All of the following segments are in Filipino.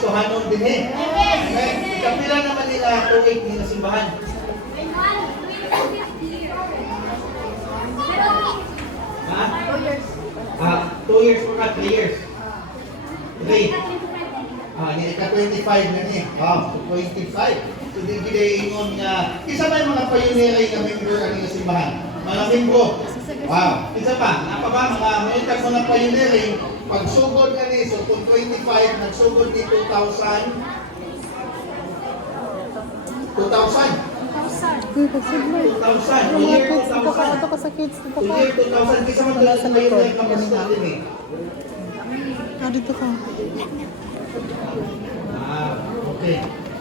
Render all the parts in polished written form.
Kristohanon din eh. Okay? Kapila naman nila tuig nila simbahan. Ha? 2 years or 3 years? 3. Ika-25 na niya. Wow, so 25. So, di gila ingon nga, isa ba yung mga pioneer na member ang nila simbahan? Mga membro. Wow. Isa pa, napa ba mga mayroon mga pioneer, pagsugod ka ni, so kung 25, nagsugod ni 2,000. 2,000. Year 2,000. Ito ka sa kids. Ito ka. Year 2,000. Kisa man Wala doon sa sa likod. pioneer kamusta din eh. Dito ka. Okay.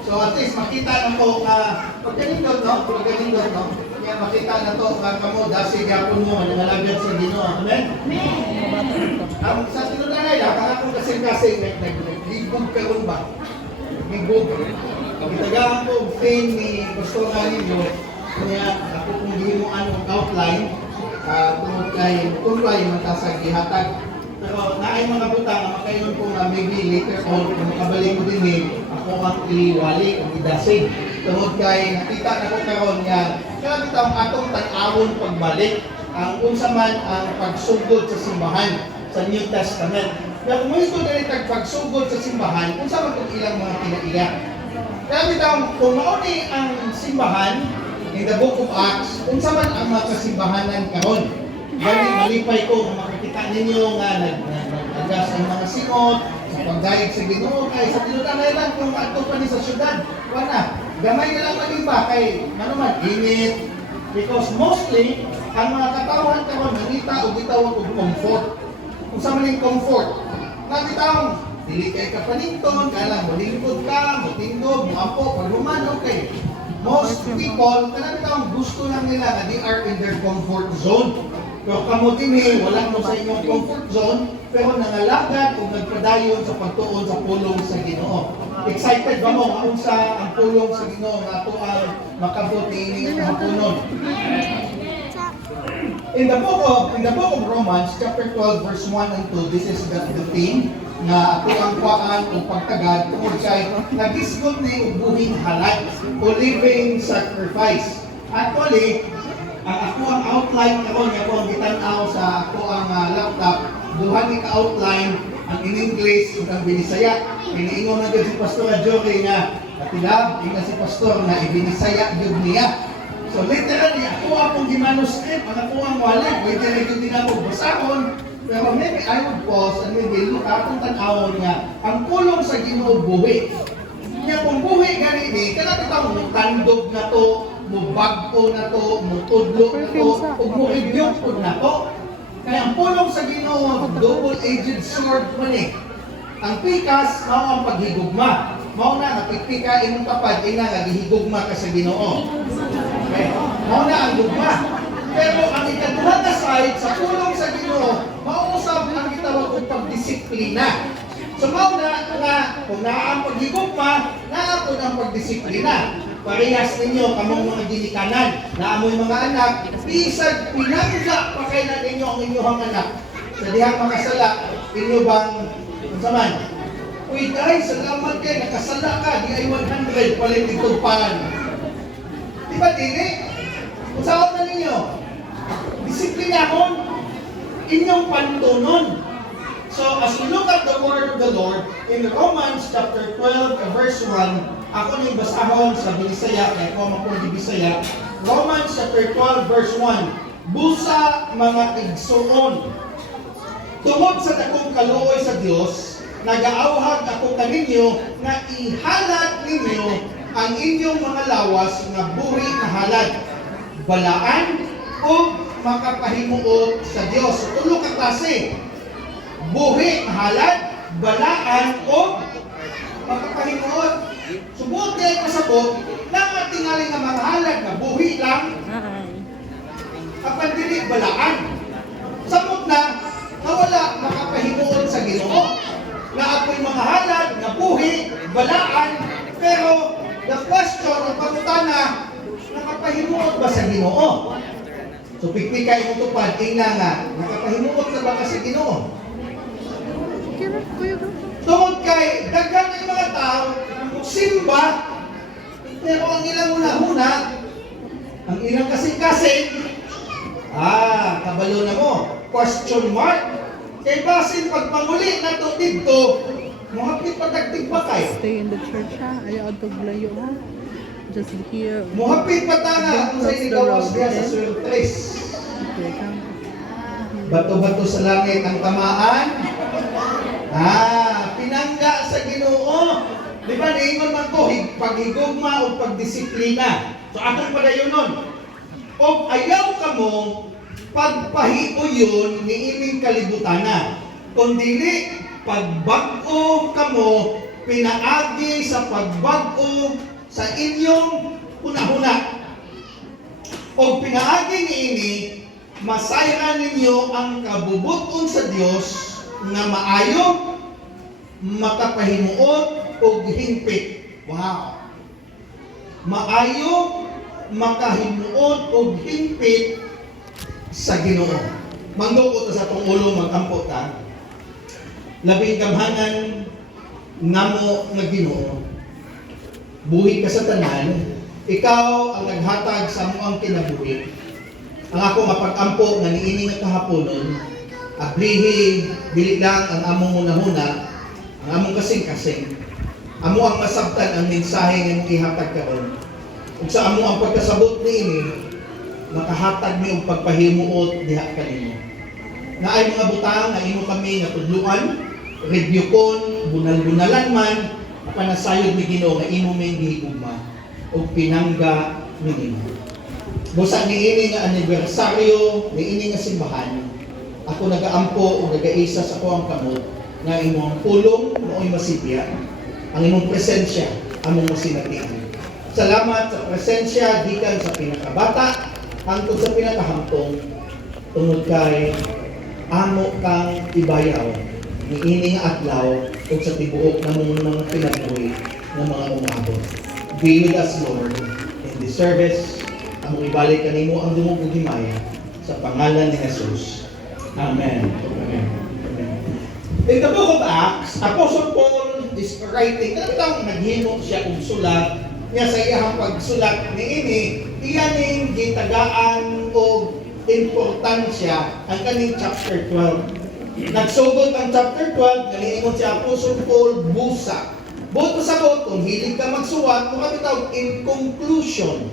So at least makita na to nga pagkalindot, no? Pagkalindot, no? Kaya makita na to nga kamo dasi gyapon mo nangalagad sa Ginoo. Amen. Amen. Sa tinunay la kana kung kasing-kasing naglibog karon ba? Libog. Gitagaan ko train ni Pastor Galileo kaya ako kung gihimuan ang outline tungkol kay matasag gihatag. Pero naay mga butang na makayon ko na maybe later on kung makabalik ko din eh, ako ang iwali, ang idasig. Tungod kay nakita na ko karon nga kaya bitang atong tan-awon pagbalik ang unsa man ang pagsugod sa simbahan sa New Testament. Kaya kung ito dali pagsugod sa simbahan, unsa man kung ilang mga kinaiya. Kaya bitang kung mauni ang simbahan in the book of Acts, unsa man ang mga kasimbahanan karon. Malipay ko kung makikita ninyo nga nag-agas ang mga simot sa pagdayeg sa Ginoo kay sa tinutanay lang kung ato pa ni sa syudad. Wala. Gamay na lang maging ba kay ano man init because mostly ang mga katawan karon nangita og gitawag og comfort. Kung sa maning comfort, nagitawag dili kay kapanington, kaya molingkod ka, motindog, moapo, paghuman okay. Most people, kanang gusto lang nila na they are in their comfort zone. Pero kamo din wala mo sa inyong comfort zone, pero nangalagad o nagpadayon sa pagtuon sa pulong sa Ginoo. Excited ba mo kung sa ang pulong sa Ginoo nga ato ang makabuti ini ang hapunon? In the book of Romans, chapter 12, verse 1 and 2, this is the theme na ato ang kuhaan o pagtagad tungkol kay nagisgot ni buhing halal o living sacrifice. Actually, ako ang outline karon nga ako ang gitanaw sa ako ang laptop duha ni ka outline ang in English ug ang Binisaya. Iniingon na gyud si Pastor Jory nga katilab inga si pastor na ibinisaya gyud niya. So literally ako akong gimanuscript ang ako ang walay pwede na gyud nila ko basahon. Pero maybe I would pause and maybe look atong tan-awon nga ang pulong sa Ginoo buhi. Kaya kung buhi gani ni kana bitaw mo tandog na to, mo bag-o na to, mo tudlo na to, ug mo ibyong pud na to. Kaya ang pulong sa Ginoo double-edged sword man eh. Ang pikas mao ang paghigugma. Mao na napipika imong tapad ina nga gihigugma ka sa Ginoo. Okay? Mao na ang gugma. Pero ang ikaduha na side sa pulong sa Ginoo, mao usab ang gitawag og pagdisiplina. So mao na nga kung naa ang paghigugma, naa pud ang pagdisiplina. Parehas ninyo kamong mga ginikanan na amoy mga anak, bisag pinangga pa kay na ninyo ang inyong anak. Sa dihang makasala, inyo bang unsaman? Uy, dahil salamat kay nakasala ka, di ay 100 palit dito pan. Di ba dili? Usaon na ninyo. Disiplinahon inyong pantunon. So as we look at the word of the Lord in Romans chapter 12 verse 1, ako nang basahon sa Binisaya, kaya ako mapuli Bisaya. Romans chapter 12 verse 1, busa mga igsuon. Tungod sa dakong kaluoy sa Dios, nagaawhag ako kaninyo nga ihalad ninyo ang inyong mga lawas nga buhi na halad, balaan o makapahimuot sa Dios. Tulo ka klase. Buhi na halad, balaan o makapahimuot. Subot kayo kasabot, lang tingali nga mga halad na buhi lang, kapag dili balaan. Sabot na, nawala makapahimuot sa Ginoo. Na ako'y mga halad, na buhi, balaan, pero the question o pagutana, nakapahimuot ba sa Ginoo? So pikpikay mo tupad, ina nga, nakapahimuot na ba ka sa Ginoo? Tungod kay daghan ng mga magsimba, pero ang ilang una-una, ang ilang kasing-kasing, kabalo na mo, question mark. Kay basin pagpanguli na to dito, muhapit patagtig pa kayo. Stay in the church ha. Ayaw to layo ha. Just here. Muhapit pa tanga kung sa inigawas niya sa surprise. Okay, come. Bato-bato sa langit ang tamaan. Pinangga sa Ginoo. Di ba, niingon man ko, paghigugma o pagdisiplina. So, atong padayon nun. O ayaw ka mo, pagpahipo yun, niining kalibutana. Kung dili, pagbag-o ka mo, pinaagi sa pagbag-o sa inyong una-una. O pinaagi niini, masayran ninyo ang kabubuton sa Dios nga maayo, makapahimuot o hingpit. Wow! Maayo, makahimuot o hingpit sa Ginoo. Mangdukot sa atong ulo, magampo ta. Labing gamhanan namo nga Ginoo. Buhi ka sa tanan, ikaw ang naghatag sa amoang kinabuhi. Ang ako mapag-ampo nga niini nga kahaponon, ablihi, dili lang ang among una-una, ang among kasing-kasing. Amo ang masabtan ang mensahe nga ihatag karon. Ug sa amo ang pagkasabot niini, makahatag mi og pagpahimuot diha kanimo. Naay mga butang nga imo kami nga tudluan, rebyukon, bunal-bunalan man, panasayod ni Ginoo nga imo may gihigugma og pinangga minimo. Busa niini nga anibersaryo, niini nga simbahan, ako nagaampo o nagaisa sa ako ang kamot nga imong pulong nooy masibya, ang imong presensya among masinatian. Salamat sa presensya gikan sa pinakabata hangtod sa pinakahangtong tungod kay amo kang ibayaw niini nga adlaw ug sa tibuok namong mga pinabuhi ng mga umabot. Be with us, Lord, in this service. Among ibalik kanimo ang dungog ug himaya sa pangalan ni Jesus. Amen. Amen. Amen. In the book of Acts, Apostle Paul is writing, kanang naghimo siya og sulat niya sa iyang pagsulat niini, iyaning gitagaan og importansya ang kaning chapter 12. Nagsugod ang chapter 12, kaniingon si Apostle Paul busa. Buot pasabot, kung hilig ka magsuwat, kung kapitaw in conclusion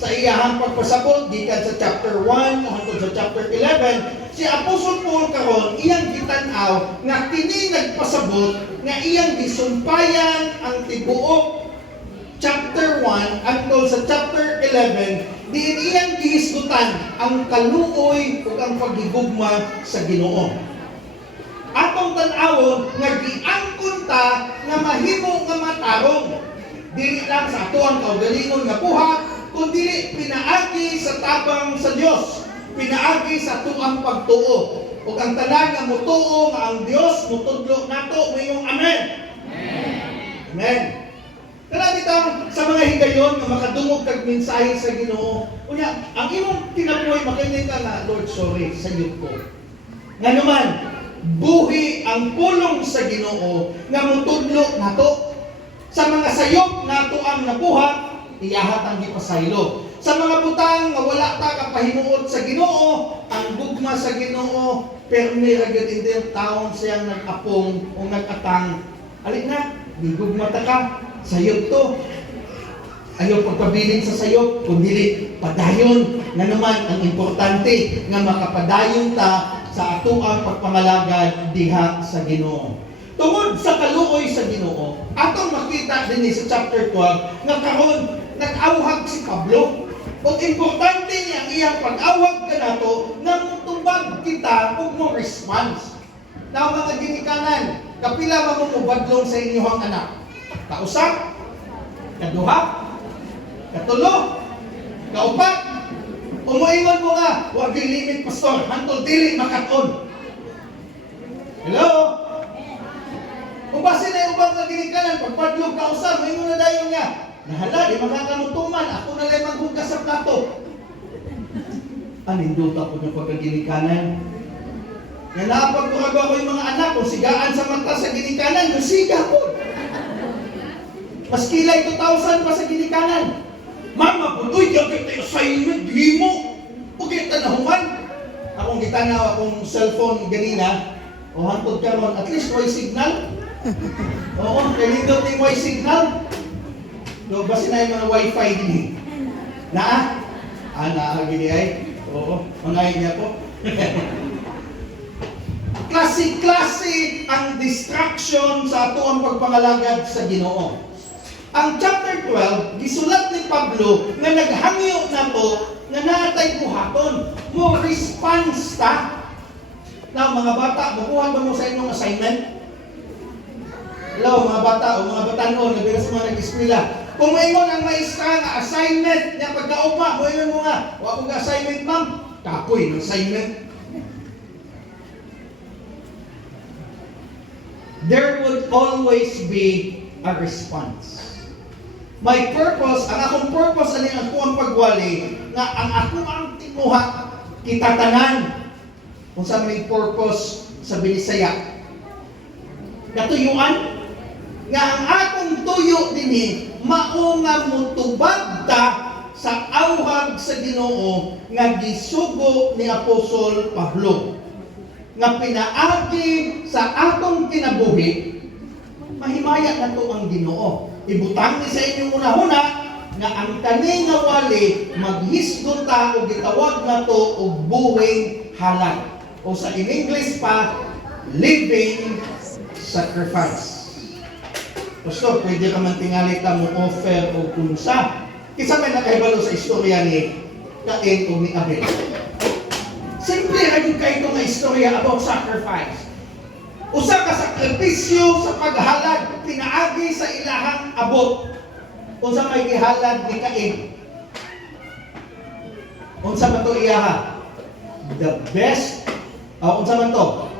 sa iyahang pagpasabot gikan sa chapter 1 hangtod sa chapter 11, si Apostle Paul karon iyang gitan-aw nga kini nagpasabot nga iyang gisumpayan ang tibuok chapter 1 hangtod sa chapter 11, diin iyang gihisgutan ang kaluoy ug ang paghigugma sa Ginoo. Atong tan-awon nga giangkon ta nga mahimo nga matarong dili lang sa ato ang kaugalingon nga buhat, kundi pinaagi sa tabang sa Dios, pinaagi sa tuang pagtuo. Ug ang tanan nga mutuo nga ang Dios mutudlo nato mayong amen. Amen. Amen. Kaya bitang sa mga higayon nga makadungog kag mensahe sa Ginoo, unya ang imong kinabuhi makainit ka na, Lord, sorry sa iyo ko. Nga naman, buhi ang pulong sa Ginoo nga mutudlo nato. Sa mga sayop nato ang nabuhat, iyahat ang gipasaylo. Sa mga butang nga wala ta kapahimuot sa Ginoo, ang gugma sa Ginoo, permi ra gyud in taon siyang nag-apong o nag-atang. Alik na, di gugma ta ka. Sayop to. Ayaw pagpabilin sa sayop, kundi padayon na naman ang importante nga makapadayon ta sa ato ang pagpamalagad diha sa Ginoo. Tungod sa kaluoy sa Ginoo, atong makita din sa chapter 12 nga karon nag-awhag si Pablo. Ug importante niya ang iyang pag-awhag kanato nga mutubag kita ug mo response. Now mga ginikanan, kapila man mo badlong sa inyong anak? Kausa, kaduha, katulo, kaupat. Umuingon mo nga, huwag limit pastor, hantol dili makaton. Hello? Kung basi na yung ubang nagirikanan, pagpadlog ka usap, may muna dayon nga. Nahala, di makakamutuman, ako na lang maghugas sa plato. Aninduta po ng pagkagirikanan. Nga napagpuragawa ko yung mga anak, kung sigaan sa mata sa girikanan, yung siga po. Mas kilay 2,000 pa sa ginikanan. Mama, butoy, yung kita assignment, di mo. Pagkita na human. Akong gitanaw akong cellphone ganina, o hantod karon at least may signal. Oo, kanindot yung may signal. So, basi na yung mga wifi din. Na? Gini ay? Oo, mangayin niya po. Klase-klase ang distraction sa ato ang pagpangalagad sa Ginoo. Ang chapter 12, gisulat ni Pablo nga naghangyo na to nga natay buhaton. Mo response ta. Now, mga bata, makuha ba mo sa inyong assignment? Hello, mga bata o mga batanon, nabiras mga nag-eskwela. Kung maingon ang maestra nga assignment niya pagkauma, maingon mo nga, wala kong assignment, ma'am. Kapoy ng assignment. There would always be a response. My purpose, ang akong purpose, ano yung ako ang pagwali, nga ang ako ang timuha, kitatanan. Kung saan may purpose sa Binisaya. Katuyuan, nga ang akong tuyo din mao nga mutubag ta sa awhag sa Ginoo nga gisugo ni Apostol Pablo. Nga pinaagi sa atong kinabuhi, mahimaya na to ang Ginoo. Ibutang ni sa inyong una-una nga ang kani nga wali maghisgon ta o gitawag na to og buhing halal. O sa in English pa, living sacrifice. Pastor, pwede ka man tingali ta mo offer o kunsa. Kisa may nakahibalo sa istorya ni Cain o ni Abel. Simple rin kayo nga istorya about sacrifice. Usa ka sakripisyo sa paghalad, pinaagi sa ilahang abot. Unsa may gihalad ni Cain? Unsa ba to iyaha? The best. Unsa man to?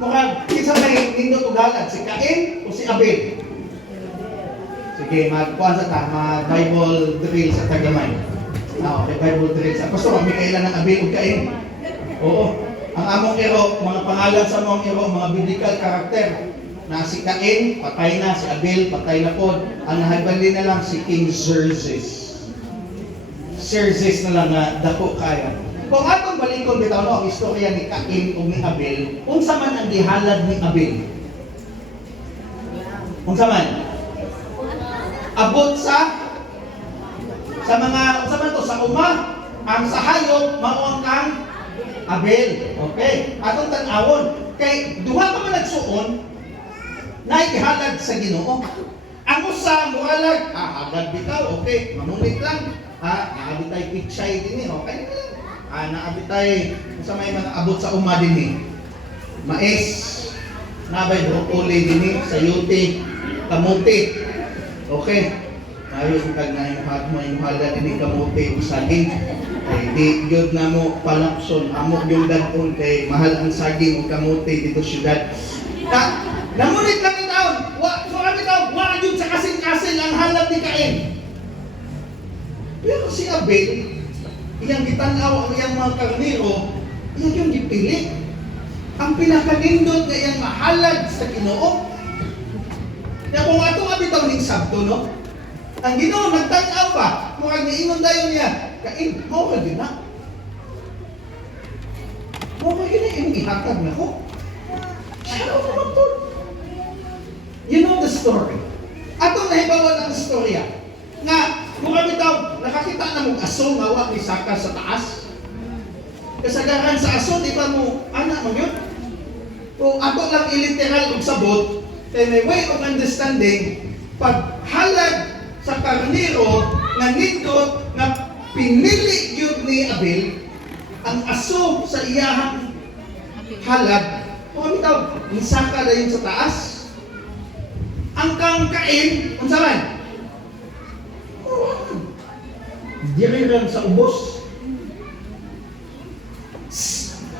Mukha, kinsa may nindot og halad, si Cain o si Abel? Sige, magkuhan sa ta, mag-Bible drill sa tagamay. Okay, Bible drill sa. Pastor, may kailan ng Abel o Cain? Oo. Ang among iro, mga pangalan sa among iro, mga biblical character. Na si Cain, patay na. Si Abel, patay na po. Ang nahagbali na lang si King Xerxes. Xerxes na lang na dako kaya. Kung atong balikon bitaw no, ang istorya ni Cain o ni Abel, unsa man ang gihalad ni Abel? Unsa man? Abot sa mga, unsa man to, sa uma, ang sa hayop, mao ang kang Abel. Okay? Atong tan-awon. Kay duha ka man nagsuon, na ihalad sa Ginoo. Ang usa muhalag, halad bitaw, okay, mamunit lang. Naabitay pichay din okay na lang. Naabitay, sa may mga abot sa uma din mais, nabay broccoli din sayuti, kamuti. Okay? Ayos kag na yung halad din kamuti ug saging. Ay di gyud na mo palakson amo yung dadon kay mahal ang saging ug kamuti dito syudad. Namunit lang yung taon. Wa yun sa kasing-kasing ang halad ni Cain. Pero si Abel, iyang gitanaw ang iyang mga karnero, iyang yung gipili. Ang pinakanindot na iyang mahalad sa Ginoo. Kaya kung ato abitaw ning Sabto, no? Ang Ginoo nagtanaw pa, murag niingon dayon niya, Cain, mo ka din na. Mo ka yun yung ihatag na ko. Siya ako naman to. You know the story. Atong nahibawan ang storya nga kung bitaw nakakita na mong aso nga wa ni saka sa taas. Kasagaran sa aso di ba mo ana mo yun? Kung ato lang iliteral og sabot, kay may way of understanding paghalad sa karnero nga nindot nga pinili yun ni Abel ang aso sa iyahang halad. Kung bitaw ni saka na yun sa taas. Ang kang Cain, unsa man? Diri lang sa ubos.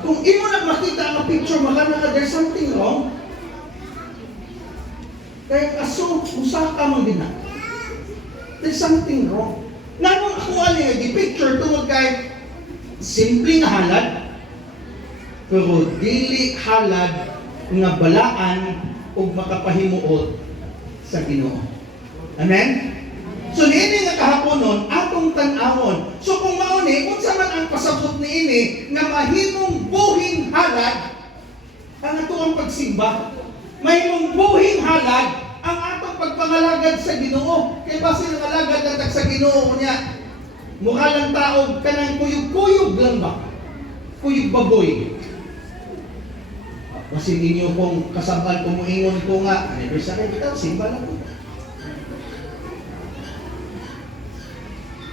Kung imo na makita ang picture, makana ka, there's something wrong. Kaya aso, usa ka mo din na. There's something wrong. Nanong ako ali nga picture tungod kay simple nga halad, pero dili halad nga balaan ug makapahimuot sa Ginoo. Amen? So niini nga kahapon nun, atong tan-awon. So kung mauni, kung man ang pasabot niini nga mahimong buhing halad ang ato ang pagsimba. Mahimong buhing halad ang atong pagpangalagad sa Ginoo. Kay base ng alagad natag sa Ginoo niya. Mukha lang tao kanang kuyog-kuyog lang ba? Kuyog baboy. Kasi ninyo kung kasabal kumuingon ko nga, anniversary kita, simba lang po.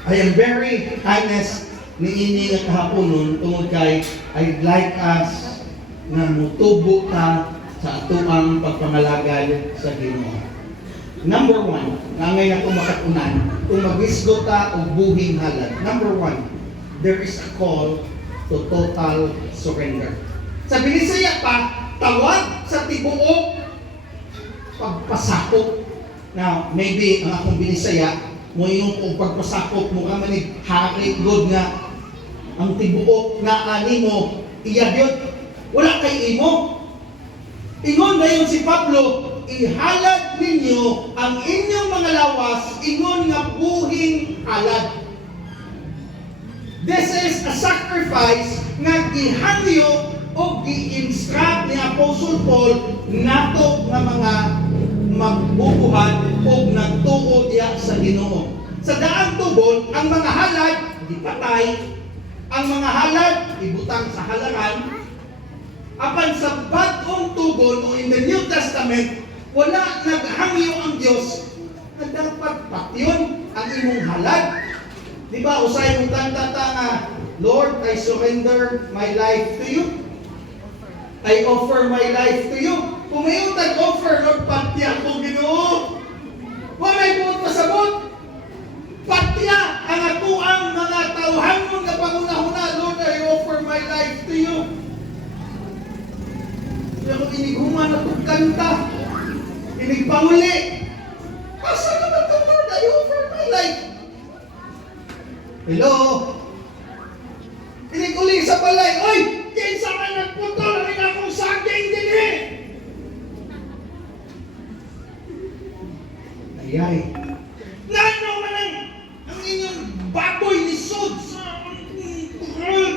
I am very honest ni ini nga kahapon nun tungod kay I'd like us na mutubo ta sa ato ang pagpangalagad sa Ginoo. Number one, nangay na kung makatunan, kung magisgo ta o buhing halad. Number one, there is a call to total surrender. Sa Binisaya pa, tawag sa tibuok pagpasakop. Now, maybe ang akong Binisaya, mo yung kung pagpasakop mo ka manig hari good nga ang tibuok na ani mo iyadyot wala kay imo. Ingon dayon si Pablo, ihalad ninyo ang inyong mga lawas, ingon nga buhing halad. This is a sacrifice nga gihangyo o gi-instruct ni Apostle Paul nato nga mga magbubuhat o nagtuo diya sa Ginoo. Sa daang tubon, ang mga halad gipatay, ang mga halad ibutang sa halaran. Apan sa bagong tubon o in the New Testament, wala naghangyo ang Dios na dapat patyon ang imong halad. Di ba usay mong kanta nga, Lord, I surrender my life to you. I offer my life to you. Kung may utang offer, Lord, patya ko Ginoo. Wala may buot pasabot. Patya ang ako ang mga tauhangon na panguna-huna, Lord, I offer my life to you. Kaya kung iniguman na itong kanta, inigpanguli, asa naman ito, Lord, I offer my life. Hello? Iniguling sa balay, oy! Kinsa ka nagputol rin akong saging din eh! Ayay. Nano man ang inyong baboy ni Sud sa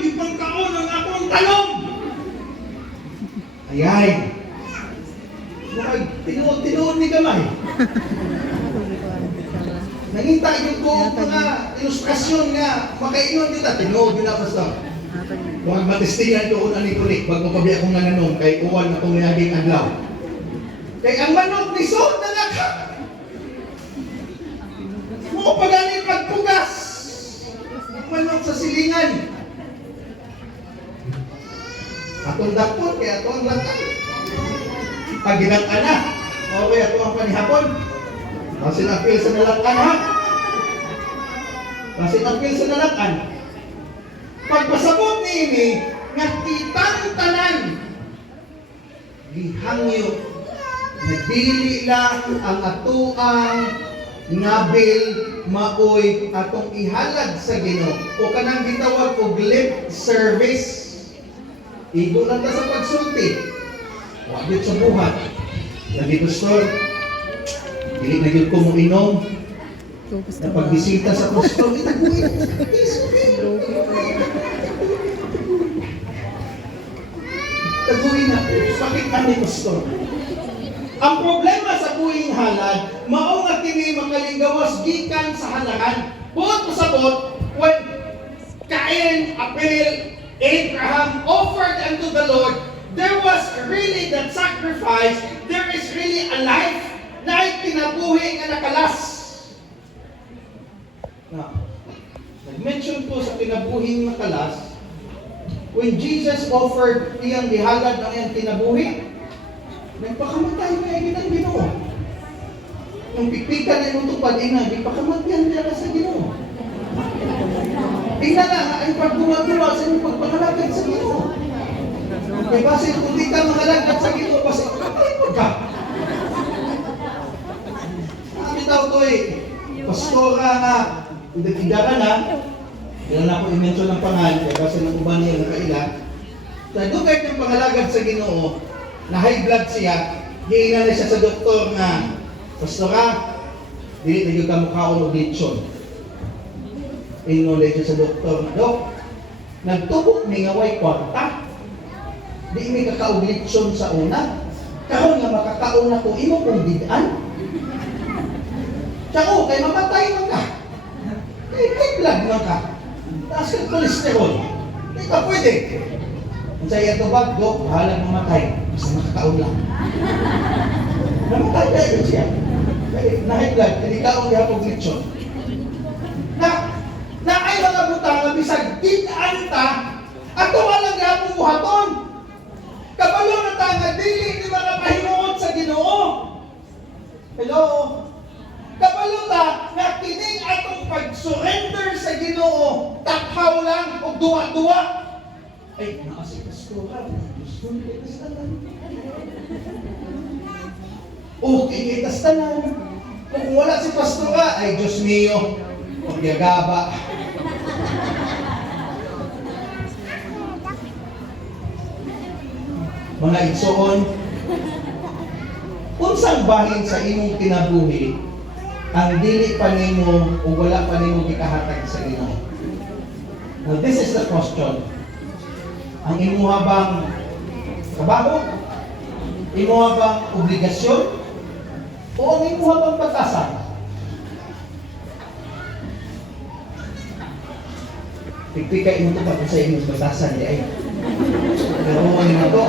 ipangkaon ang akong talong! Ayay. Tinuod ni gamay. Nangita yung ko mga ilustrasyon nga makainon kita. Tinuod yun na basta. Kung matistingan ko kung anikulik, bago pa biya akong nananong, kay uwan na kong naging adlaw. Kay ang manok ni Sod na nakak. Mo pagaling pagpugas. Ang manok sa silingan. Atong dakpon, kaya ato ang lantan. Pag ginatan na, okay, ato ang panihapon. Kasi na-feel sa nalatan ha. Kasi na-feel sa nalatan. Pagpasabot ni ini, nga kitang tanan, gihangyo, nagdili lang ang atuang nabil maoy atong ihalad sa Ginoo. O kanang gitawag og lip service. Igo lang ta sa pagsulti. Wagit sa buhat. Lagi pastor, dili na gyud ko mo inom. Na pagbisita sa pastor, itaguin. Taguin na, bakit kami pastor? Ang problema sa buhing halad, mao nga kini makalinggawas gikan sa halaran. Buot pasabot, when Cain, Abel, Abraham offered unto the Lord, there was really that sacrifice, there is really a life na kinabuhi nga nakalas. Now, nag-mention po sa kinabuhing nakalas, when Jesus offered iyang gihalad ng iyang kinabuhi, nagpakamatay na yung Ginoo. Yung pipikan na yung tupad ina, nagpakamatyan niya sa Ginoo. Tingnan na, ay pagbuwa-buwa sa inyong pagpangalagad sa Ginoo. Kaya base kung di ka mangalagad sa Ginoo, base patay mo ka. Sabi tao to pastora nga, idara na, ilan na ako i-mention ng pangalan, kaya base ng uban niya nakailan. Sa dugay ng pangalagad sa Ginoo, na high blood siya, hihinga na siya sa doktor na, pastora, Dili na yung kamukhaon o lechon. Ingon lechon sa doktor, Dok, nagtubok ni nga way kwarta. Di may kakaog lechon sa una. Karon nga makakaon na ko, imo kong bidaan. Tsaka kay mamatay man ka. Kay blood man ka. Taas ka kolesterol. Hindi ka pwede. Kung sa iya tubag, Dok, bahalang mamatay. Basta makakaon lang. Namatay na yun siya. Na-high blood, hindi ka ang ihapog lechon. Na ay mga butang na bisag bidaan ta, ato walang ihapong buhaton. Kabalo na ta nga dili di makapahinuot sa Ginoo. Hello? Kabalo ta nga kining atong pag-surrender sa Ginoo, takhaw lang o duwa-duwa. Ay, naasi pastoral. Gusto nyo kay kastanan. Okay kay kastanan. Kung wala si pastora, ay Diyos mio, pagyagaba. Mga igsoon, unsang bahin sa imong kinabuhi ang dili pa nimo o wala pa nimo gikahatag sa Ginoo? Well, this is the question. Ang imuha bang trabaho? Imuha bang obligasyon? O ang imuha bang batasan? Pigpika imo to pa sa imong batasan di ay. Pero mo ni to.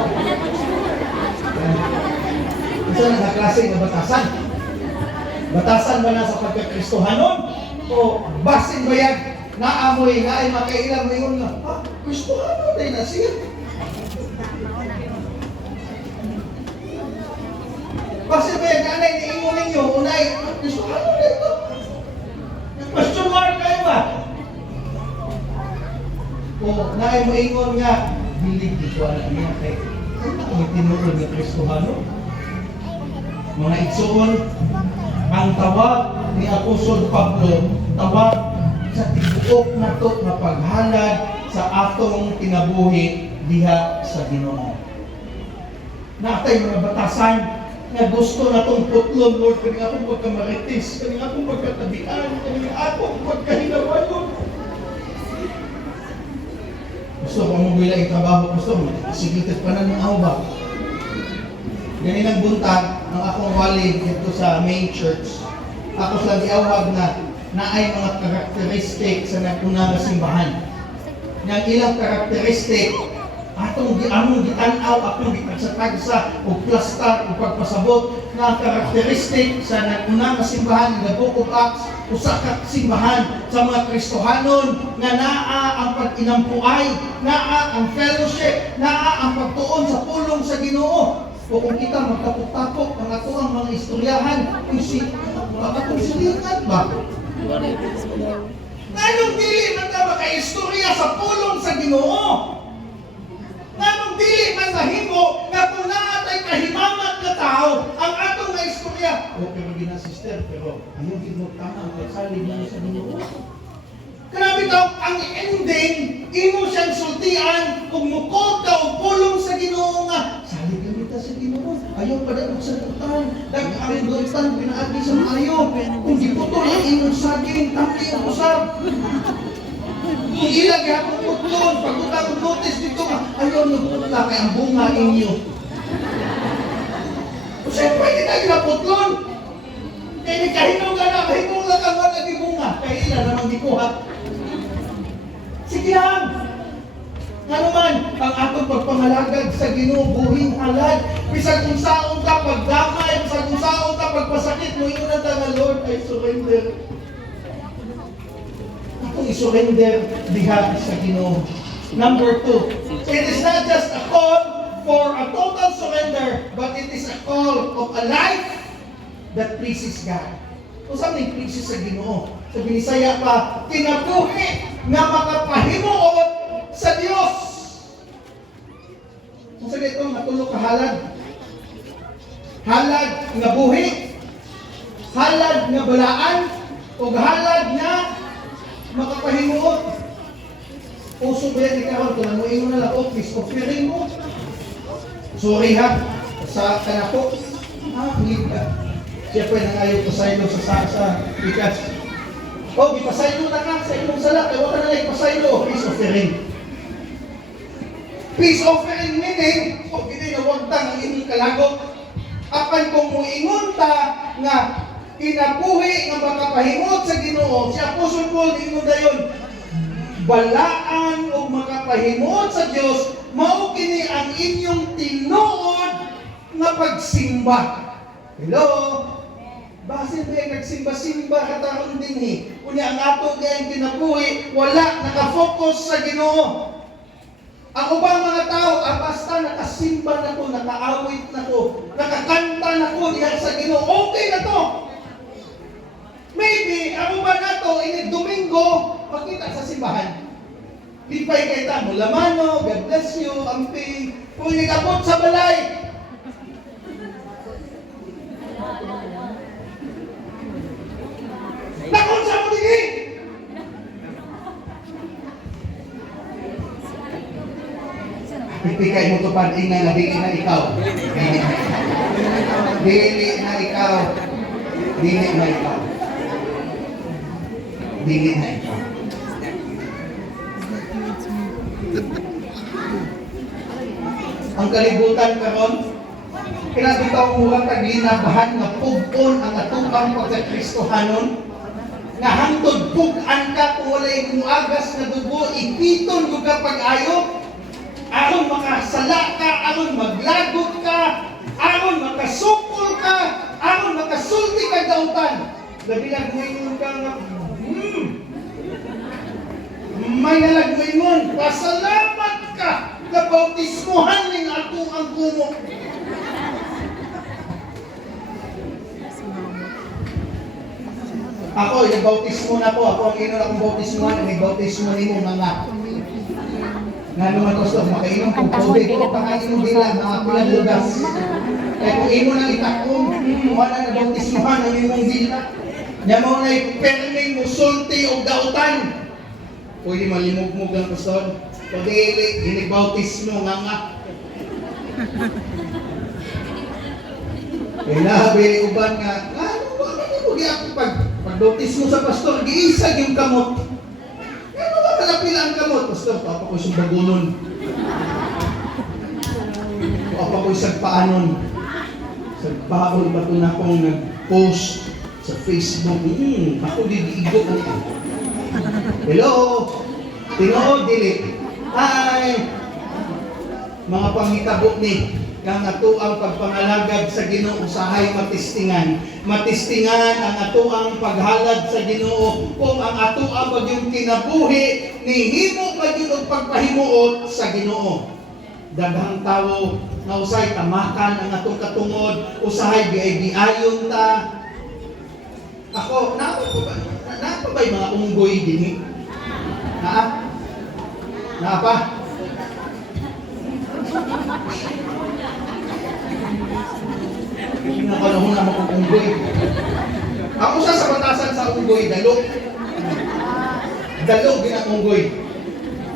Isa na klase ng batasan. Batasan ba na sa pagkakristohanon? O basin ba yan? Naamoy, na ay makailang ngayon na, kristohanon tayo na siya. Basin ba yan? Kanay na imo ninyo, unay, kristohanon na ito. Question mark kayo ba? O naay mo ingon nga, bilig dito anak niya kay may tinulog ng kristohanon. Mga igsoon, ang tawag ni Apostol Pablo, tawag sa tibuok na to na paghalad sa atong kinabuhi diha sa Ginoo. Natay mga batasan nga gusto na tong putlon, Lord, kani akong pagkamaritis, kani akong pagkatabian, kani akong pagkahinawayon. Gusto ko mong bilang itrabaho, gusto mo, sigitit pa na ng awba. Ganinang buntag, ang akong walid dito sa main church, ako sa giawag na naay mga karakteristik sa naguna nga simbahan. Yang ilang karakteristik, among gitanaw, akong gitagsatagsa, o plastar, o pagpasabot, na karakteristik sa naguna nga simbahan, the Book of Acts, usa ka simbahan sa mga Kristohanon nga naa ang pag-inampuay, naa ang fellowship, naa ang pagtuon sa pulong sa Ginoo. O kung kita magtapok-tapok ang ato ang mga istoryahan, kung atong silingan ba? Nganong dili man ka makaistorya sa pulong sa Ginoo? Nganong dili man mahimo nga kung naatay kahimamat na tao ang atong nga istorya? O pero gina sister, pero ayaw ginugtama ang pagsalig niya sa Ginoo. Grabe daw, ang ending, imo siyang sultian kung mukod ka o pulong sa Ginoo nga. Salig kami ta sa Ginoo. Ayaw pa daw sa lutan. Ang lutan, pinaagi sa maayo. Kung giputol ang imong saging, tamli ang usap. Kung ilag yapong putlon, pag-utang ang notice dito nga, ayaw nagputla kay ang bunga inyo. O siyempre, hindi tayo naputlon. Kaya kahinaw ka na, kahinaw lang ang wala di bunga. Kaya ina namang dikuha. Sige lang! Nga naman, ang atong pagpangalagad sa Ginoo buhing halad. Bisag kung saon ka pagdamay, bisag kung saon ka pagpasakit, mo iunan ta nga, Lord, I surrender. Atong i-surrender diha sa Ginoo. Number 2, it is not just a call for a total surrender, but it is a call of a life that pleases God. Kung saan may pleases sa Ginoo? Sa Binisaya pa, kinabuhi nga makapahimuot sa Dios. Kung sa ito, matulog ka halad. Halad nga buhi, halad nga balaan, o halad nga makapahimuot. Puso ba yan ikaw? Kung namuin mo na lang, office, offering mo. Sorry ha, sa kanako. Hilip ka. Siyempre, nangayo ko sa sa ikas. O, ipasaylo na ka sa imong sala. Kaya wala na lang ipasaylo. Peace offering. Peace offering meaning, o ginawagtang ang inyong kalagot. Apan kung muingon ta nga kinabuhi nga makapahimot sa Ginoo, si Apostol Paul ingon dayon, balaan o makapahimot sa Dios, mao kini ang inyong tinuod nga pagsimba. Hello? Basin ba nagsimba-simba kataon din eh. Kunya ang ato gayang kinabuhi, wala nakafocus sa Ginoo. Ako ba mga tao, basta nakasimba na ko, nakaawit na ko, nakakanta na ko diha sa Ginoo, okay na to. Maybe, ako ba na to, ini Domingo, makita sa simbahan. Lipay kay ta, mulamano, God bless you, amping, kung nagabot sa balay. Nakon sa mo digi! Pipikay mo to paningay na dili na ikaw. Dili na ikaw. Dili na ikaw. Dili na ikaw. Ang kalibutan karon, kinabitaw mo ang taglinabahan nga pug-on ang atubang pagka-Kristohanon, nga hangtod pug-an ka kung walay muagas na dugo, ipiton mo ka pag-ayo, aron makasala ka, aron maglagot ka, aron makasukol ka, aron makasulti ka dautan. Labilag mo ingon ka nga, may nalagmoingon, pasalamat ka na bautismuhan ng ato ang kumo. Ako, nag-bautismo na po. Ako ang inon akong bautismuhan, nag-bautismo ni mo mga nga naman gusto, makainom kong tubig o pakainom nila mga pulang lugas. Kaya kung imo nang itakong, wala na bautismuhan ang imong dila. Nga mo na'y perming musulti o gautan. Pwede malimog-mog ang pastor. Pagdili, ginibautismo nga. Kaya labi, uban nga, ano mo ako pag-bautismo sa pastor, giisag yung kamot. Ano ba malapila ang kamot? Pastor, papa ko isang bagunon. Papa ko isang paanon. Sagbaon ba ito na akong nag-post sa Facebook? Ako didiigo ko. Hello? Tinood, dili. Hi! Mga pangitabo ni, kang ato ang pagpangalagad sa Ginoo usahay matistingan. Matistingan ang ato ang paghalad sa Ginoo kung ang ato ang bagyong kinabuhi ni himo bagyong pagpahimuot sa Ginoo. Daghang tawo nga usay tamakan ang atong katungod, usahay giay-giayon ta. Ako, naapa ba yung mga unggoy din? Naapa? Nakalahon naman kong unggoy. Ako sa batasan sa unggoy, dalo. Dalo ginakunggoy.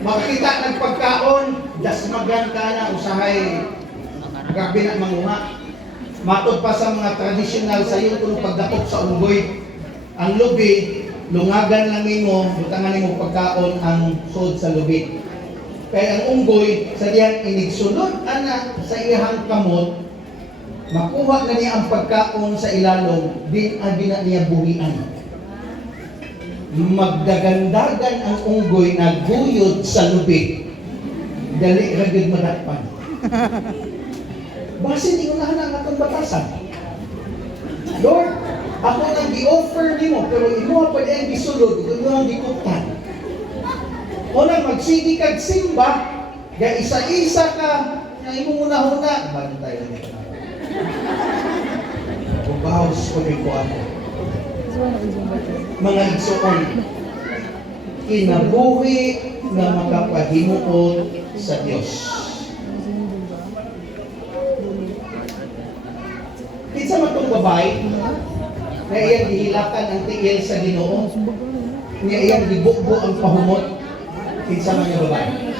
Makita nagpagkaon, dasmagan ka na, usahay gabi na manguha. Matod pa sa mga tradisyonal sa iyo kung pagdakop sa unggoy. Ang lubi, lungagan lang nimo, butangan nimo pagkaon ang sod sa lubi. Kaya ang unggoy, sa diyan inigsulod ana sa iyang kamot, makuha na niya ang pagkaon sa ilalong, din ang niya buhian. Magdagandagan ang unggoy na guyod sa lubi. Dali ragid madakpan. Basin iunahan ang atong batasan. Lord, ako nang gi-offer nimo pero imo pa diyan gisulod, imo ang gikuptan. O nang magsigi kag simba, ga isa-isa ka, nga imo una-una, bantay lang ito. Kubaos ko ni Kuano. Mga igsoon, kinabuhi na makapahimuot sa Diyos. Kinsa man tong babae, na iyang gihilakan ang tiil sa Ginoo, niya iyang gibukbo ang pahumot, kinsa man yung babae.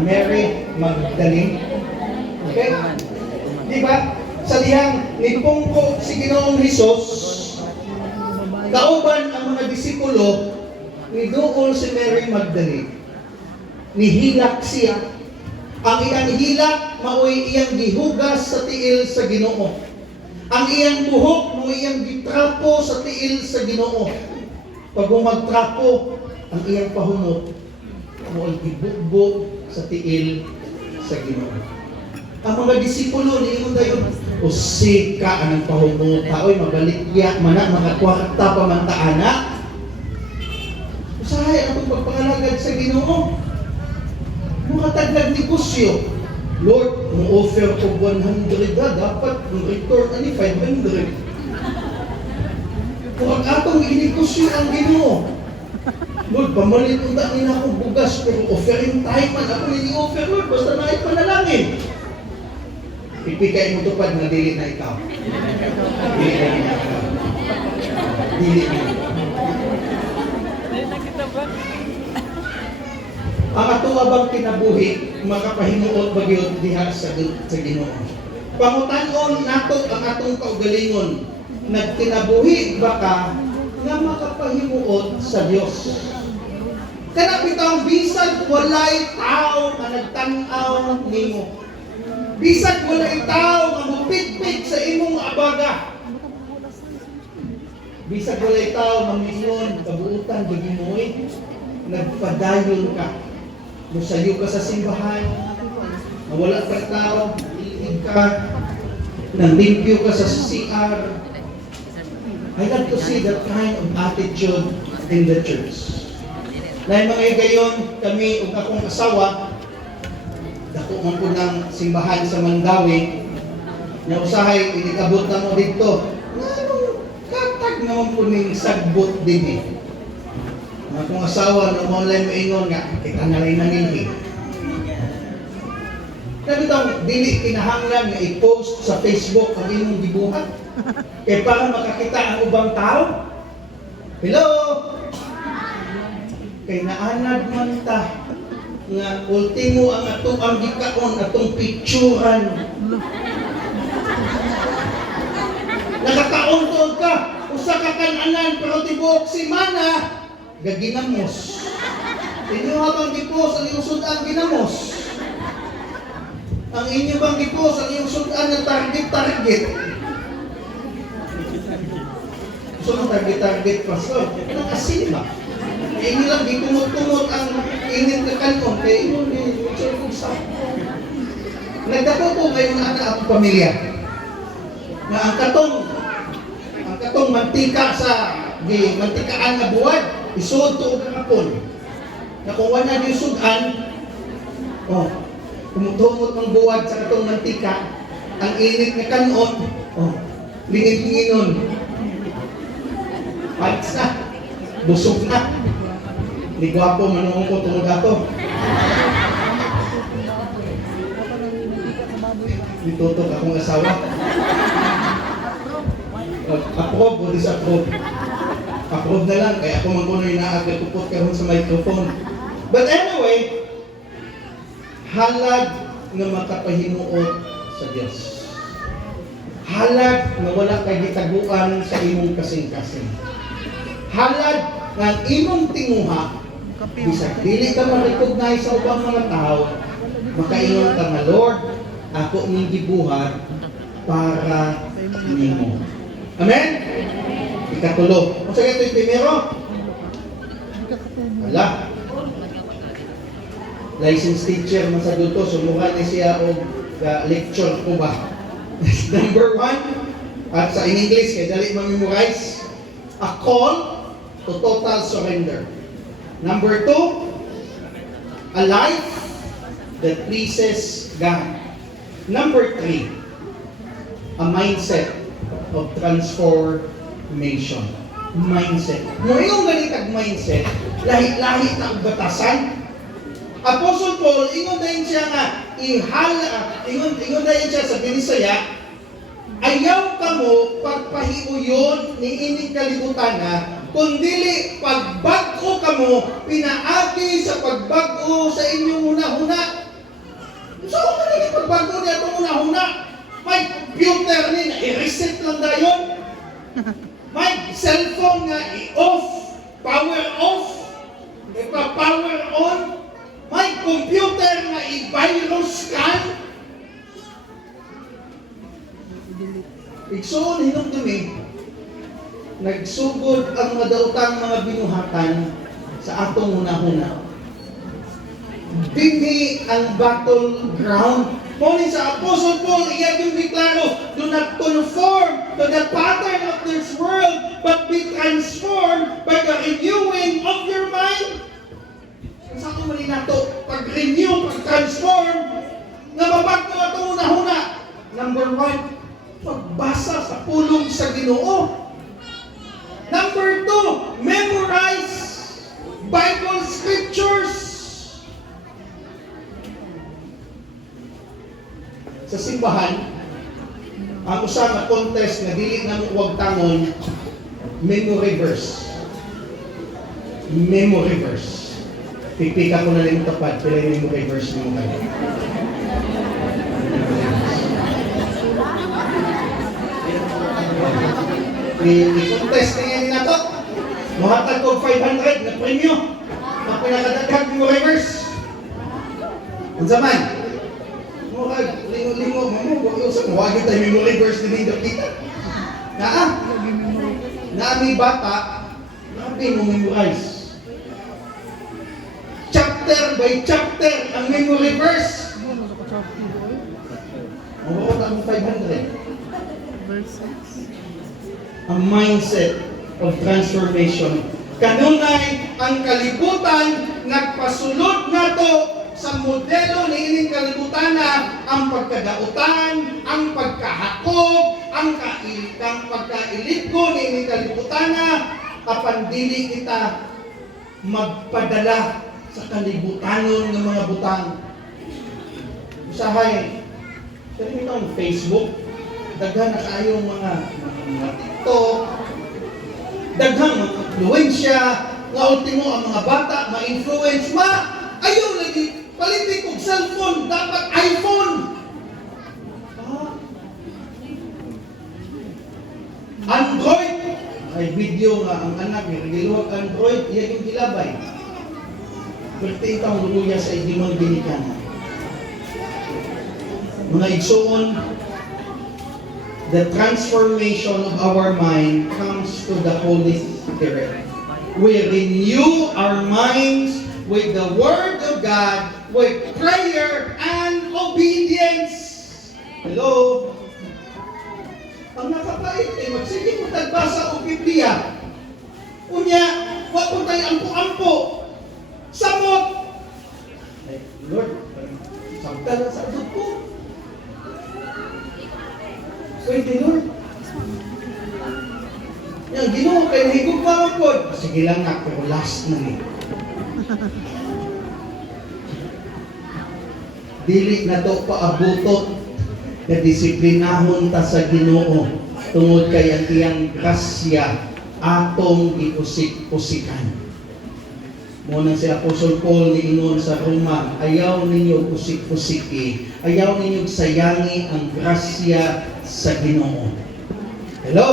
Mary Magdalene. Okay? Di ba? sa dihang nipungko si Ginoong Hesus, kauban ang mga disipulo, niduol si Mary Magdalene. Nihilak siya. Ang iyang hilak, mao'y iyang gihugas sa tiil sa Ginoo. Ang iyang buhok, mao'y iyang gitrapo sa tiil sa Ginoo. Pag magtrapo, ang iyang pahunot, mao'y gibugbog sa tiil sa Ginoo. Ang mga disipulo, niingon dayon, o sika anang pahumuta, oy mabalikya, mana, mga kwarta pamantaana. Usahay ang pagpangalagad sa Ginoo. Mga taglag negosyo. Lord, mo-offer ko 100 dapat ang return ani 500. Kung ang atong inegosyo ang Ginoo, Lord, pamalit unta nila akong bugas, pero offering time man ako ni-offer, Lord, basta na ipanalangin. Ipikay mo tupad na dili na ikaw. Dili na ikaw. Dili na. Ang atuwa bang kinabuhi, makapahimuot bagyod diha sa Ginoo. Pangutanon nato ang atong kaugalingon, nagkinabuhi ba ka nga makapahimuot sa Dios? Kana bitaw bisag walay tao nga nagtan-aw nimo. Bisag walay tao nga mupitpit sa imong abaga. Bisag walay tao nga mingon kabuutan gigimoy, nagpadayon ka. Musayo ka sa simbahan, nawala ka tao, ilig ka, nanlimpyo ka sa CR. I like to see that kind of attitude in the church. Dahil mga gayon, kami ug akong asawa, dako man po ng simbahan sa Mandawi, na usahay, inikabot na mo dito. Katag naman po ning sagbot din eh. Ang akong asawa, no mo lang maingon nga, kita na rin nanilhi. Sabi daw, dili kinahanglan nga i-post sa Facebook ang inyong gibuhat. Kaya para makakita ang ubang tao. Hello! Kay naanad man ta nga ultimo ang atong ang gikaon, atong picturean. Nakakaon-tuon ka, usa ka kananan, pero tibuok si Mana, gaginamos. Inyo habang gipos ang iyong sudan ginamos. Ang inyo bang gipos ang iyong sudan na target. So ang target pastor, anong asin ba? Kaya inyo lang gikumot-kumot ang init na kanon, kaya inyo ni sa nagdako po ngayon na ang pamilya. Na ang katong mantika sa mantikaan na buwad, isod to og kapon. Na kung wala niyo sudan, kumutumot ng buwad sa katong mantika, ang init na kanon, lingid-linginon. Pats na, busog na. Di gwapo manungong ko tungod ato. Ditutok akong asawa. Approve o disapprove? Approve na lang, kaya ako magkunoy na agad-upot karon sa microphone. But anyway, halag nga makapahimuot sa Diyos. Halag nga wala kay gitaguan sa imong kasing-kasing. Halag nga ang imong tinguha, bisag dili ka ma-recognize sa ubang mga tao, makaingon ka nga, Lord, ako ning gibuhat para nimo. Amen? Ikatulo. Kung sa ito yung primero? Wala. Licensed teacher man sa duto, sumuha ni siya o lecture ko ba? Number 1, at sa in English, kaya dali ma-memorize, a call to total surrender. Number 2, a life that pleases God. Number 3, a mindset of transformation. Mindset. Kung yung ganitag mindset, lahi-lahi na ang batasan. Apostle Paul, ingon dahil siya nga, ingon dahil siya sa Binisaya, ayaw ka mo pagpahiuyon ni ining kalibutan na, kundili pagbago ka mo, pinaagi sa pagbago sa inyong huna-huna. So, kung hindi pagbago niya itong huna-huna, May computer ni na i-reset lang dayon. May cellphone nga i-off, power off, ipa-power on. May computer nga i-virus scan. Igsoon hinong dumi, nagsugod ang madautang mga binuhatan sa atong hunahuna. Dinhi ang battleground. Muli sa Apostle Paul, iya yung deklaro, do not conform to the pattern of this world, but be transformed by the renewing of your mind. Sa ako mali na ito, pag-renew, pag-transform, nababago ito una-una. Number 1, pagbasa sa pulong sa Ginoo. Number 2, memorize Bible scriptures. Sa simbahan, ang usa nga contest nga dili na huwag tangon, memory verse. Memory verse. Pipika ko na rin tapad, pila yung memory verse mo kayo. I-contest na yan na to. Mahatag ko 500 na premyo. Ang pinakadagdag memory verse. Ang zaman. Murag, lingo-lingo, mamu, wagi tayo memory verse din yung kita. Naami bata, nabi mo memorize. Chapter by chapter ang memory verse. Mabukot ang 500. Ang mindset of transformation. Kanunay ang kalibutan nagpasulod na to sa modelo ni ining kalibutan na ang pagkadautan, ang pagkahakog, ang pagkailitgo ni ining kalibutan na apan dili kita magpadala sa kalibutanon ng mga butang. Usahay, pero ito ang Facebook, daghan na kayong mga TikTok, daghang mga influensya, nga ultimo ang mga bata, ma-influence, ayaw lagi, palitin kong cellphone, dapat iPhone. Android, ay video nga ang anak niya, nagiluwag Android, iya yung kilabay. Perti itang luya sa idimang binikan. Mga igsoon, the transformation of our mind comes to the Holy Spirit. We renew our minds with the Word of God, with prayer and obedience. Hello? Ang nakapait ay magsige mo tagbasa o Biblia. Unya, wag po tayo ampo-ampo. Samot! Ay, Lord, sabta na sa abot ko. Pwede, Lord. Yang Ginoo kayo higog pa po. Sige lang na, pero last na eh. Dili na to paabutot na disiplinahon ta sa Ginoo tungod kay ang iyang grasya atong iusik-usikan. Muna si Apostle Paul ni inon sa Roma, ayaw ninyo usik-usiki, ayaw ninyo sayangi ang grasya sa Ginoo. Hello?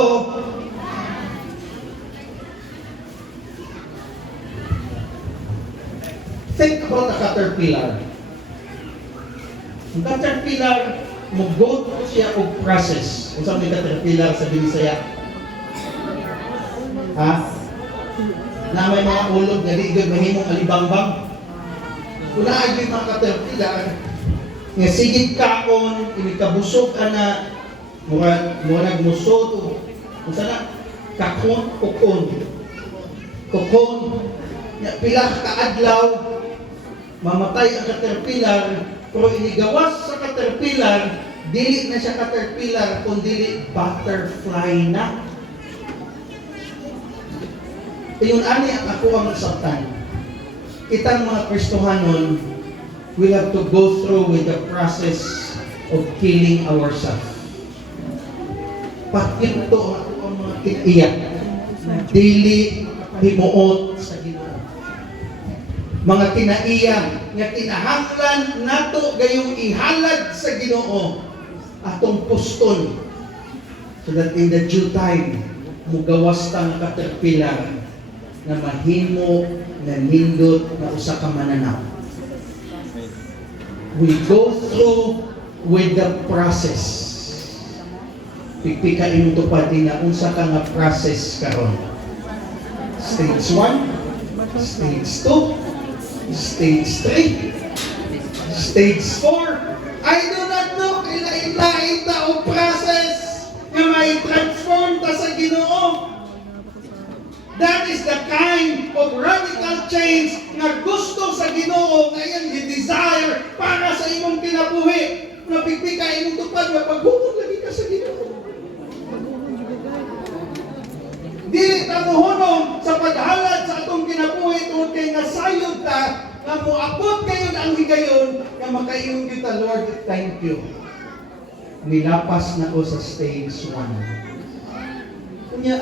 Think about a caterpillar. Ang caterpillar, mag-go through siya o process. Kung saan may caterpillar sa Binisaya? Ha? Na may mga ulog na ligod, mahimong alibangbang. Kung naagay mga caterpillar, nga sigit kaon, inikabusog ka na, murag musod, kung saan na, kakon, kokon. Kokon, pila kaadlaw, mamatay ang caterpillar, pero inigawas sa caterpillar, dili na siya caterpillar, kundi butterfly na. Ayun, ani ang ako ang nasabtan. Kitang mga Kristohanon, we have to go through with the process of killing ourselves. Pakit to ang mga kitiyak. Dili himuot sa Ginoo. Mga kinaiyan nga kinahanglan nato gayong ihalad sa Ginoo. atong puston so that in the due time mugawas tang caterpillar na mahimo na nindot na usa ka mananaw. We go through with the process. Pipika imong tupad din na unsa ka nga process karon. Stage 1, stage 2, stage 3, stage 4. I do not know ita o process nga may transform ta sa Ginoo. That is the kind of radical change na gusto sa Ginoo nga iyang desire para sa imong kinabuhi. Napipika imong tupad nga paghubog lagi ka sa Ginoo. Dili ta mohunong sa paghalad sa atong kinabuhi tungod kay nasayod ta nga moabot kayo ang higayon nga makaingon kita, Lord, thank you. Milapas na ko sa stage 1. Kunya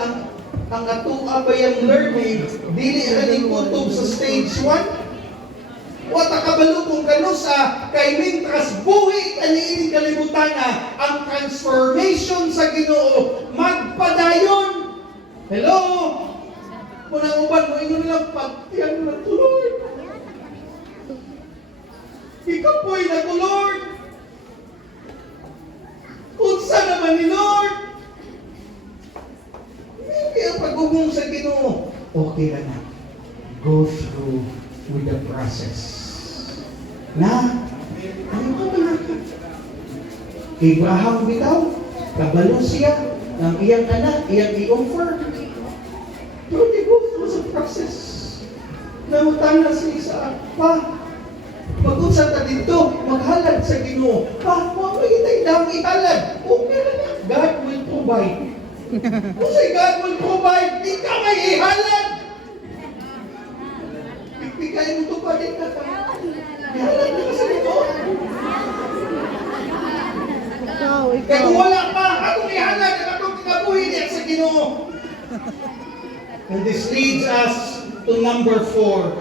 ang atoa ba yung learning, dili rin kutob sa stage 1? Wata kabalo kung kanusa, kay mintras buhi kaniining kalibutan na ang transformation sa Ginoo, magpadayon. Hello? Kung ang uban mo, ingon nilang pagtiyan na to, Lord. Ikapoy na to, Lord. Unsa naman ni Lord? Hindi ang pag-ugong sa Ginoo. Okay lang na. Go through with the process. Na, ano ka ba natin? Abraham bitaw, kabalo siya ng iyang anak, iyang i-offer. Pero di go through the process. Namutana siya sa pa. Pag-unsa ta dito, maghalad sa Ginoo. Pa, mo itay damo ihalad. Okay lang na. God will provide. Kung say God will provide, di ka may ihalad. Pipigay mo ito pa din ka pa. Ihalad na ka sa Ginoo. Kaya kung wala pa, akong ihalad, akong kinabuhi niya sa Ginoo. And this leads us to number 4.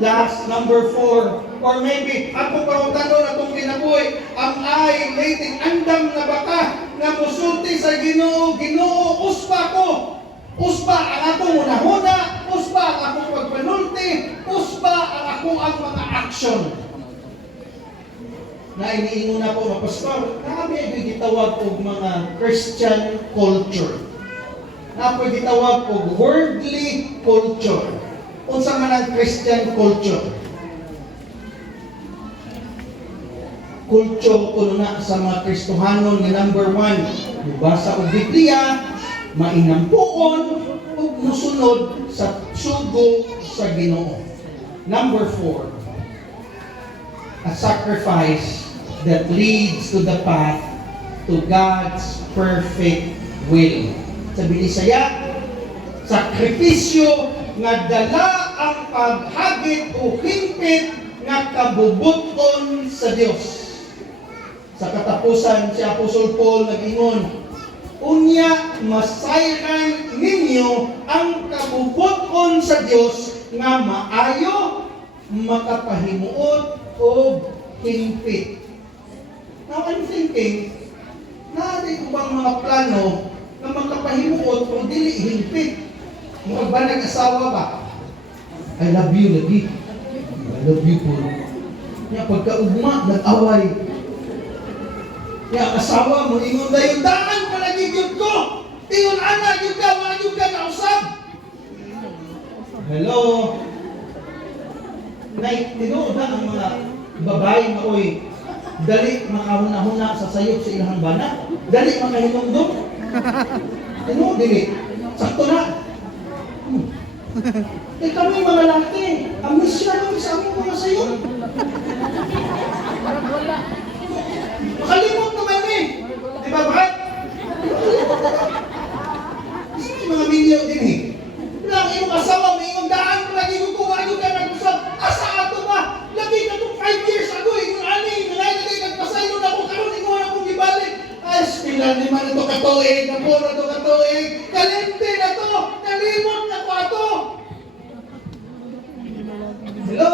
Last, number 4. Or maybe, ako parutanong atong kinabuhi, am I waiting andam na baka nga musulti sa Ginoo, Ginoo, uspa ko. Uspa ang akong una-una, uspa ang akong pagpanulti, uspa ang akong mga action. Na iniingon na po na pastor, kami ay gitawag og mga Christian culture. Na po gitawag og worldly culture. Unsa man ang Christian culture? Kulture kuno na sa mga Kristohanon nga number 1, mubasa og Biblia, mainampuon ug musunod sa sugo sa Ginoo. Number 4, a sacrifice that leads to the path to God's perfect will. Sa Binisaya, sakripisyo nga dala ang paghagit o hingpit nga kabubuton sa Dios. Sa katapusan, si Apostol Paul nag-ingon, unya masayran ninyo ang kabubuton sa Dios nga maayo, makapahimuot o hingpit. Now I'm thinking, natin ko bang mga plano na makapahimuot o dili hingpit? Mga ba nag-asawa ba? I love you, lagi. I love you, Paul. Nga pagkaugma, nag-away. Ya asawa mo, ingon dayon daan palagi gyud ko. Ingon ana gyud ka, wala gyud ka nausab. Hello. Nay, tinuod na ang mga babae nga oy dali makahuna-huna sa sayop sa ilang bana. Dali makahinumdum. Tinuod dili. Sakto na. Eh kami mga lalaki, ang misyon namin sa aming mga sayop. Makalimot naman eh. Di ba, Brad? Mga minyo din eh. Lang iyong asawa, may iyong daan ko lagi ko kuha yung ka nag-usap. Asa ato ba? Lagi na itong 5 years ago, yung ani, nalagay nagpasaylo na ako, karoon ikaw na kong ibalik. Ay, pilan naman ito katuig, napuro ito katuig. Kalente na to, kalimot na ko ato. Hello?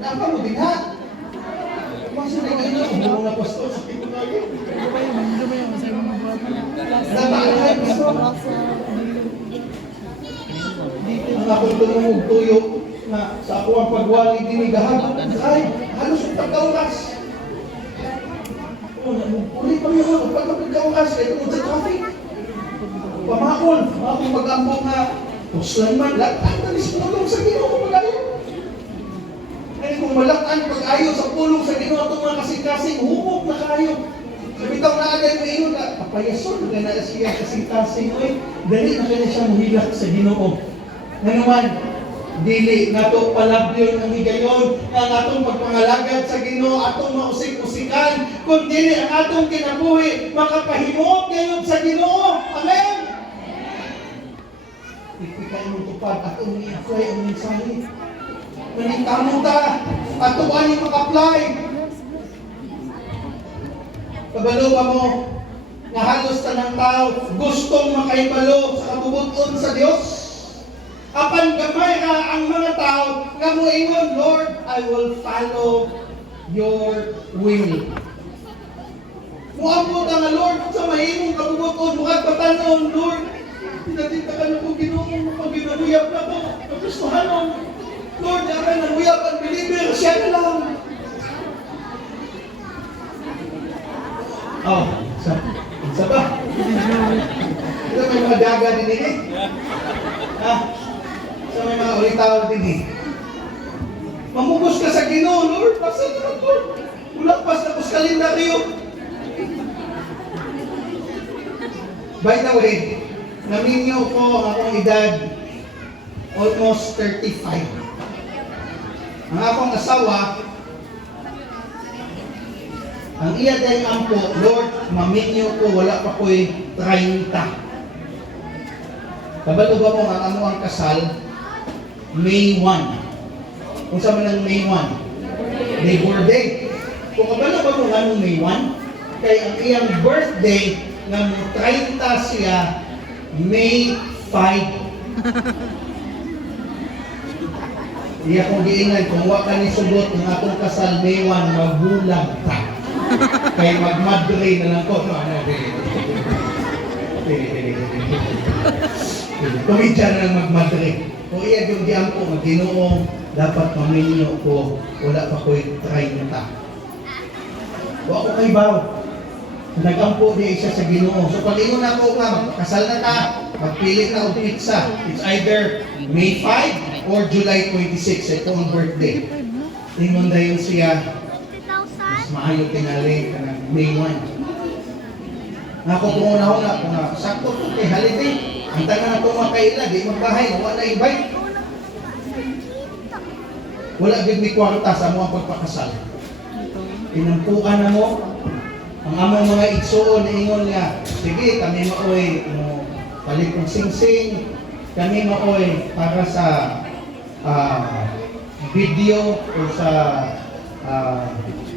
Napa mo din ha? Masa na ito, umulong na pastor sa Ang akong tumungog tuyo na sa ako ang pagwali dinigahan ay halos ang pagkaukas. Uli pa niyo ako pagkaukas kaya tungkol sa traffic. Pamakon, akong mag-ambok na puslan man, laktan na nismulong sa Ginoo pag-ayo. Kaya kung malaktan pag-ayo sa pulong sa Ginoo itong mga kasing-kasing, humok na kayo. Bitaw na agad mo ingon na papayason na na siya kasing-kasing. Dali na kanya siya muhilak sa Ginoo. Na naman, dili nato palabyon ang higayon ang atong pagpangalagad sa Ginoo, atong mausik-usikan, kung dili ang atong kinabuhi makapahimok ngayon sa Ginoo. Amen. Ipikain mo tupad atong i-apply ang mensahe. Manitamo ta, atong ani mag-apply. Kabalo ba mo na halos tanang tao gustong makaibalo sa kabubuton sa Dios? Apan gamay ra ang mga tao nga moingon, Lord, I will follow your will. Muabot ang Lord sa mahimong kabubuton, mukha patanon, Lord. Pinatita ka na kong Ginoo, pag-inuyap na ko, kagustuhanon. Lord, aray na uyap ang believer, siya na lang. Oh, isa ba? Ito may mga daga din eh. Ha? So may mga ulitaw din eh. Mamugos ka sa Ginoo, Lord. Pasal na Lord. Ulakpas na kus kalendaryo. By the way, naminyo ko ang akong edad almost 35. Ang akong asawa, ang iya dahil ampo, Lord, maminyo ko, wala pa ko'y 30. Kabalo ba mo ang amo ang kasal? May 1. Kung sa man ang May 1? Labor Day. Kung kabalo ba mo anong May 1? Kaya ang iyang birthday ng 30 siya, May 5. Iya kong giingay, kung wak ka ni sugot ng atong kasal May 1, magbulag ta. Kaya magmadre na lang ko. No, Kumidya na lang magmadre. Kung iya yung diyan ko, mag-Ginoo, dapat maminyo ko, wala pa ko'y 30. Wa ko kay baw. Nagampo niya isa sa Ginoo. So pag ingon ako nga, kasal na ta, magpili na og pizza. It's either May 5 or July 26. Ito ang birthday. Ingon dayon siya, mas maayo tinali ka ng May 1. Ako kung una-una, kung sakto ito kay holiday, ang taga na itong makaila, di magbahay, wala na invite. Wala din may kwarta sa mga pagpakasal. Inampuan na mo, ang among mga igsuon na ingon nga, sige, kami maoy, palit ng sing-sing, kami maoy para sa video o sa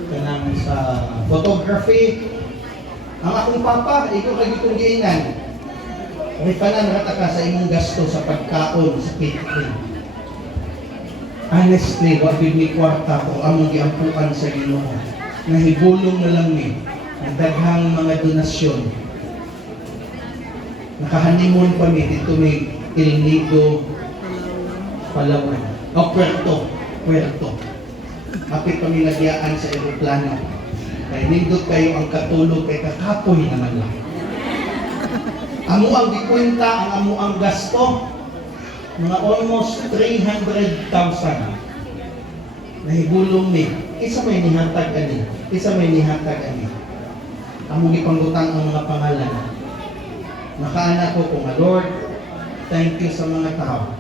kanang sa photography. Ang akong papa, ikaw lagi itong giinan. May pananrata ka sa imong gasto sa pagkaon, sa catering. Honestly, wag may kwarta ko among giampuan sa Ginoo. Nahibulong na lang ni ang daghang mga donasyon. Nakahanimon pa mi dito may El Nido, Palawan. Puerto. Apit pa mi nagyaan sa eroplano. Kaya nindot kayo ang katulog kay kakapoy naman lang. Amo ang gikwenta, ang amo ang gasto, mga almost 300,000. Nahibulong ni. Isa may nihatag ani. Amo gipanggutang ang mga pangalan. Nakaanak ko kung Lord, thank you sa mga tao.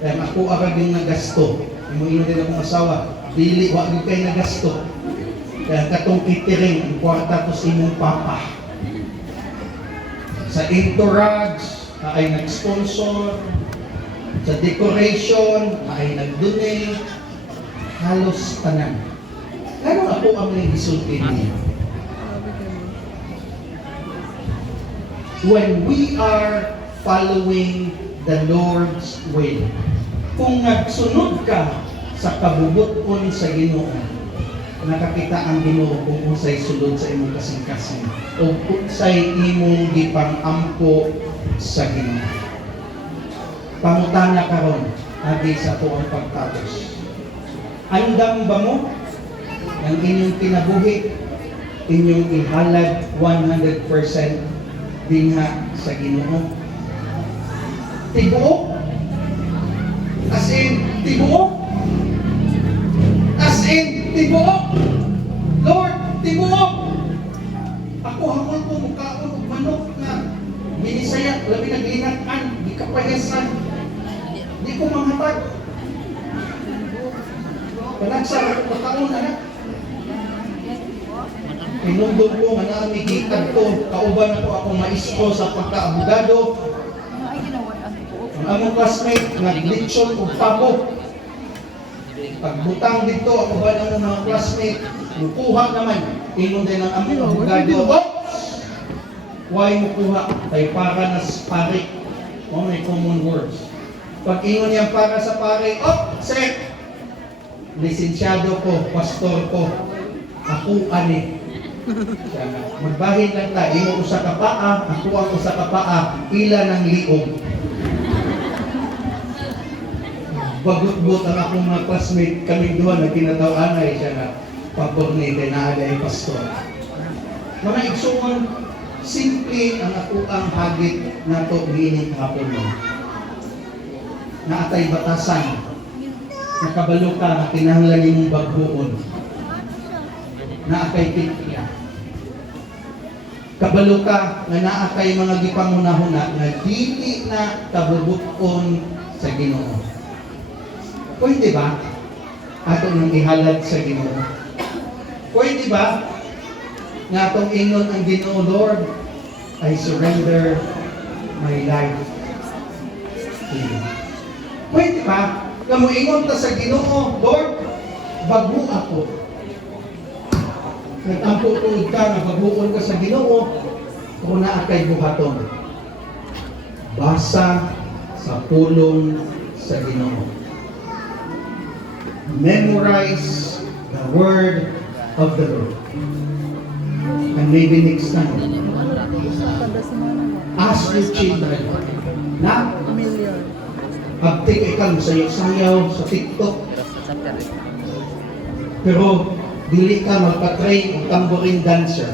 Kaya ako agad yung nagasto. Imuino din akong asawa. Dili, wag yung kayo nagasto. Kaya katong catering, ang kwarta ko sa imong papa. Sa entourage, ay nag-sponsor. Sa decoration, ay nag-donate. Halos tanan. Kano ako ang may gisulti niya? When we are following the Lord's will, kung nagsunod ka sa kabubuton sa Ginoo, nakakita ang Ginoo kung unsay sulod sa imong kasing-kasing o unsay imong gipang-ampo sa Ginoo. Pangutana karon agi sa tuong pagtapos. Andam ba mo ang inyong kinabuhi, inyong ihalad 100% dinha sa Ginoo? Tibuok? As in, tibuok? As in, tibuok? Lord, tibuok! Ako hamon ko mukhaon og manok nga binisaya, labi naglinatan, di kapayasan. Di ko manghatag. Panagsa, makaon anak. Inundog ko nga naamigitag ko, kauban ako akong maestro sa pagkaabogado. Ang among classmate, naglitsyon o pabo. Pagbutang dito, ako ba ng mga classmate, mukuha naman. Inon din ang among abogado. Oops! Why mukuha? Kay para na pare. O may common words. Pag ingon niyang para sa pare, oh, sir! Lisensyado ko, pastor ko. Ako ani. Magbahin lang ta, imo usa ka paa, ako ang usa ka paa, ila ng liog. Bagot-but ang akong mga classmate, kaming duha na kinataw-anay siya na pabor ni Tenada ay pastor. Mga igsuon, simple ang ako ang hagit na to gining hapon mo. Na atay batasan, nakabalo ka na kinahanglan nimong baghuon. Na atay pitya. Kabalo ka nga naa kay mga gipangunahuna na dili na kabubuton sa Ginoo. Pwede ba ato nang ihalad sa Ginoo? Pwede ba nga atong ingon ang Ginoo, Lord, I surrender my life to you? Pwede ba nga moingon ta sa Ginoo, Lord, bago ako. Nagtampo-tuod ka, nababuon ka sa Ginoo, kung naa kay buhaton. Basa sa pulong sa Ginoo. Memorize the word of the Lord. And maybe next time, Kada semana mo. ask your children na Million. pagtik ikaw sayaw sa TikTok. Pero dili ka magpa-train o tambourine dancer.